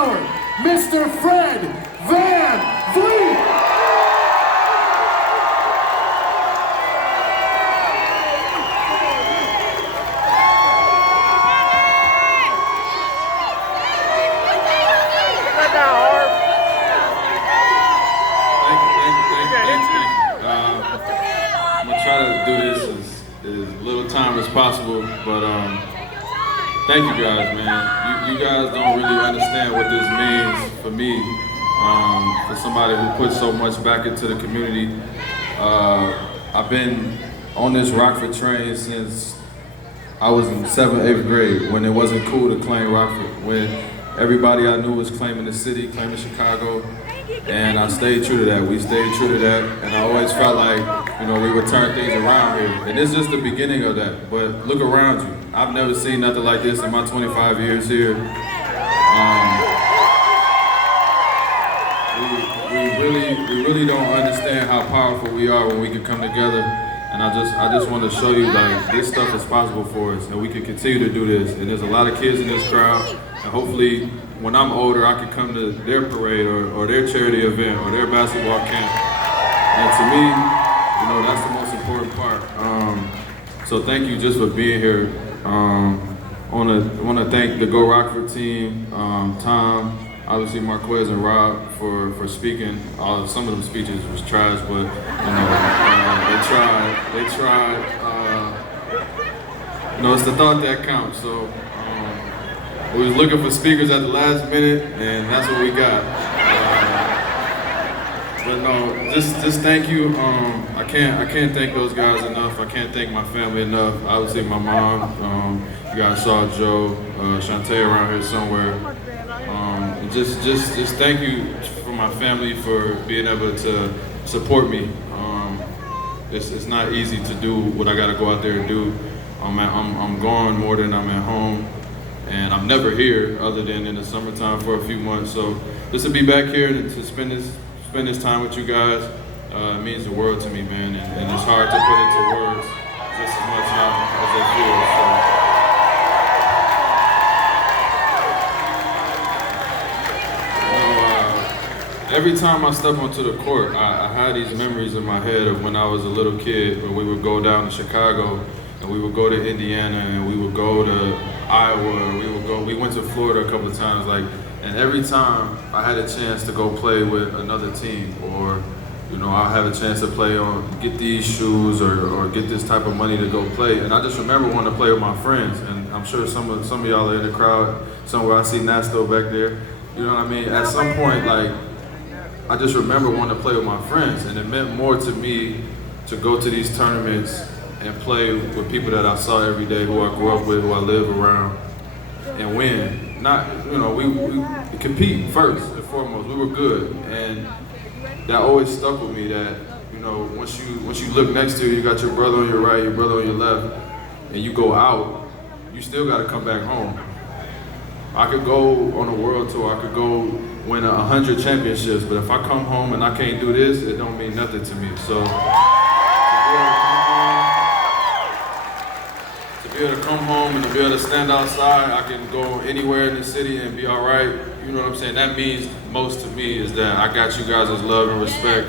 hour, Mr. Fred VanVleets. I'm gonna try to do this as little time as possible, but thank you guys, man. You guys don't really understand what this means for me, for somebody who puts so much back into the community. I've been on this Rockford train since I was in 7th, 8th grade, when it wasn't cool to claim Rockford, when everybody I knew was claiming the city, claiming Chicago, and I stayed true to that. We stayed true to that, and I always felt like, you know, we would turn things around here. And it's just the beginning of that, but look around you. I've never seen nothing like this in my 25 years here. We really don't understand how powerful we are when we can come together. And I just want to show you, like, this stuff is possible for us, and we can continue to do this. And there's a lot of kids in this crowd, and hopefully, when I'm older, I can come to their parade or their charity event or their basketball camp. And to me, you know, that's the most important part. So thank you just for being here. I want to thank the Go Rockford team, Tom, obviously Marquez and Rob for speaking. Some of them speeches was trash, but you know, they tried. You know, it's the thought that counts. So we was looking for speakers at the last minute, and that's what we got. But no, just thank you. I can't thank those guys enough. I can't thank my family enough. Obviously my mom. You guys saw Joe, Shantae around here somewhere. And just thank you for my family for being able to support me. It's not easy to do what I got to go out there and do. I'm gone more than I'm at home. And I'm never here other than in the summertime for a few months. So just to be back here and to spend this time with you guys, it means the world to me, man. And it's hard to put into words just as much as I feel. So, every time I step onto the court, I had these memories in my head of when I was a little kid, when we would go down to Chicago, and we would go to Indiana, and we would go to Iowa, we went to Florida a couple of times, and every time I had a chance to go play with another team, or, you know, I had a chance to play get these shoes or get this type of money to go play. And I just remember wanting to play with my friends, and I'm sure some of y'all are in the crowd somewhere. I see Nasto back there, you know what I mean? At some point, like, I just remember wanting to play with my friends, and it meant more to me to go to these tournaments and play with people that I saw every day, who I grew up with, who I live around, and win. Not, you know, we compete first and foremost. We were good, and that always stuck with me. That, you know, once you look next to you got your brother on your right, your brother on your left, and you go out, you still got to come back home. I could go on a world tour, I could go win 100 championships, but if I come home and I can't do this, it don't mean nothing to me. So. To be able to come home and to be able to stand outside, I can go anywhere in the city and be all right. You know what I'm saying? That means most to me, is that I got you guys' love and respect,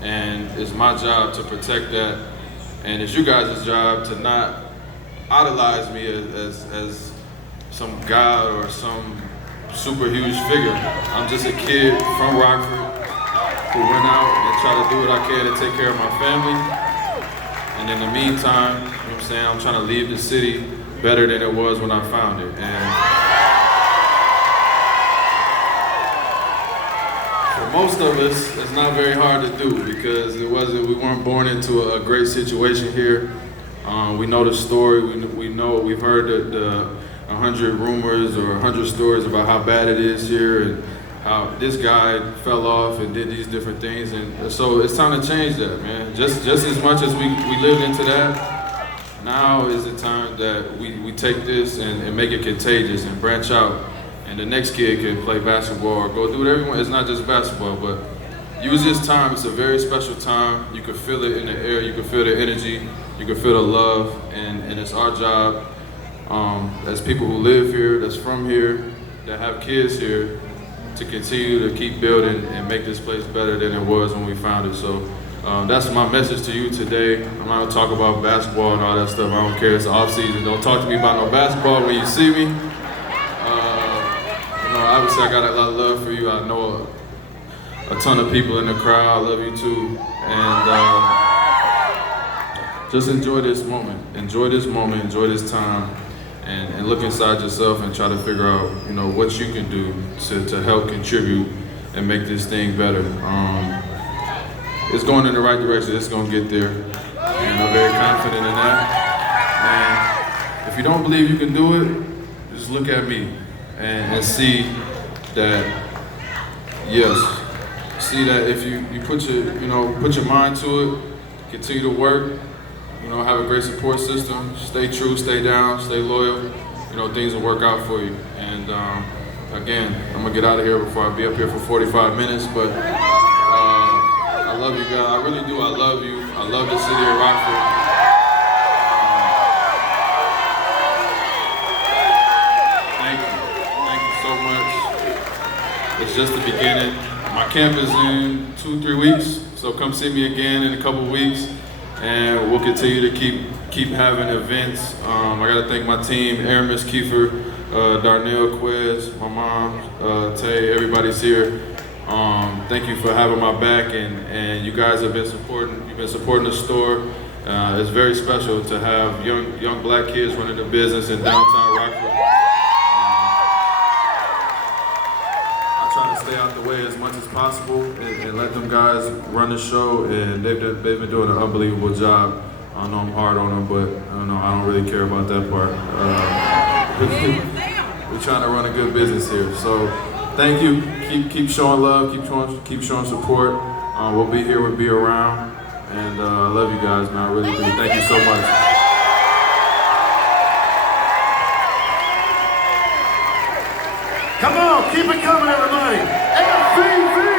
and it's my job to protect that, and it's you guys' job to not idolize me as some god or some super huge figure. I'm just a kid from Rockford who went out and tried to do what I can to take care of my family. And in the meantime, you know what I'm saying, I'm trying to leave the city better than it was when I found it. And for most of us, it's not very hard to do, because we weren't born into a great situation here. We know the story, we've heard the 100 rumors or 100 stories about how bad it is here, and how this guy fell off and did these different things, and so it's time to change that, man. Just as much as we lived into that, now is the time that we take this and make it contagious and branch out, and the next kid can play basketball or go do whatever you want. It's not just basketball, but use this time. It's a very special time. You can feel it in the air, you can feel the energy, you can feel the love, and it's our job as people who live here, that's from here, that have kids here, to continue to keep building and make this place better than it was when we found it. So that's my message to you today. I'm not gonna talk about basketball and all that stuff. I don't care, it's the off season. Don't talk to me about no basketball when you see me. Obviously I got a lot of love for you. I know a ton of people in the crowd. I love you too. And just enjoy this moment. Enjoy this moment, enjoy this time, and look inside yourself and try to figure out, what you can do to help contribute and make this thing better. It's going in the right direction. It's going to get there, and I'm very confident in that. And if you don't believe you can do it, just look at me and see that, yes, see that if you put your mind to it, continue to work, have a great support system, stay true, stay down, stay loyal, things will work out for you. And again, I'm gonna get out of here before I be up here for 45 minutes, but I love you guys, I really do, I love you. I love the city of Rockford. Thank you so much. It's just the beginning. My camp is in 2-3 weeks, so come see me again in a couple weeks, and we'll continue to keep having events. I gotta thank my team, Aaron, Miss Kiefer, Darnell, Quez, my mom, Tay, everybody's here. Thank you for having my back, and you guys have been supporting the store. It's very special to have young black kids running a business in downtown Rockford. I try to stay out the way as much as possible and let them guys run the show, and they've been doing an unbelievable job. I know I'm hard on them, but I don't really care about that part. We're trying to run a good business here, so thank you. Keep showing love. Keep showing support. We'll be here. We'll be around, and I love you guys, man. I really do. Thank you so much. Come on, keep it coming, everybody. VanVleets!